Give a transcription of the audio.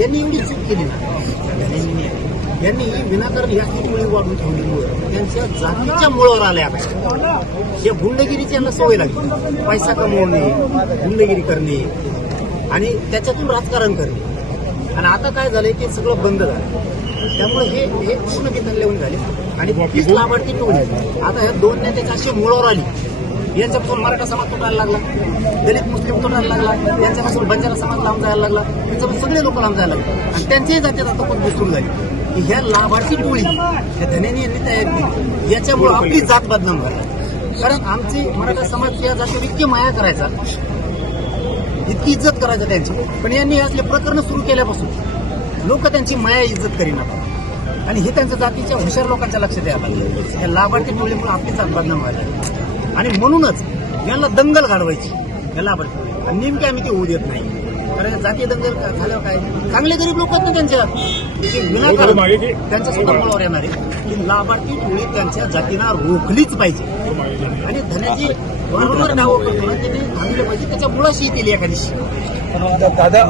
यांनी एवढी चूक केली ना, यांनी विनाकारण या मुळे वाढून ठेवल्यामुळे त्यांच्या जातीच्या मुळावर आल्या. या गुंडगिरीची यांना सवय लागली, पैसा कमवणे, गुंडगिरी करणे आणि त्याच्यातून राजकारण करणे. आणि आता काय झालंय की सगळं बंद झालं. त्यामुळे हे कृष्ण बिथरलेवून झाले आणि तीच लाभार्थी टोळी आता ह्या दोन नेत्याच्या अशी मुळावर आली. यांच्यापासून मराठा समाज तुटायला लागला, दलित मुस्लिम तुटायला लागला, यांच्यापासून बंजारा समाज लांब जायला लागला, त्यांच्यापासून सगळे लोक लांब जायला लागले. आणि त्यांच्याही जातीत आता पण विसरून झाली की ह्या लाभार्थी टोळी या धन्यानी यांनी तयार केली. याच्यामुळे आपली जात बदनाम झाली. कारण आमची मराठा समाज या जातीवर इतकी माया करायचा, इतकी इज्जत करायचा त्यांची, पण यांनी असले प्रकरण सुरू केल्यापासून लोक त्यांची माया इज्जत करीना. आणि हे त्यांच्या जातीच्या हुशार लोकांच्या लक्षात यायला लागलं. या लाभार्थी टोळीमुळे आपली जात बदनाम व्हायला आणि म्हणूनच यांना दंगल घडवायची या लाभार्थी. आणि नेमकी आम्ही ते होऊ देत नाही. कारण जातीय दंगल झाल्यावर काय, चांगले गरीब लोक आहेत ना त्यांच्या विनाकारण त्यांच्या सुद्धा मुळावर येणार आहे की लाभार्थी टोळी त्यांच्या जातीला रोखलीच पाहिजे. आणि धन्याची वारंवार डावं करतो ना, त्यांनी थांबले पाहिजे, त्याच्या मुळाशी येतील एखादीशी. दादा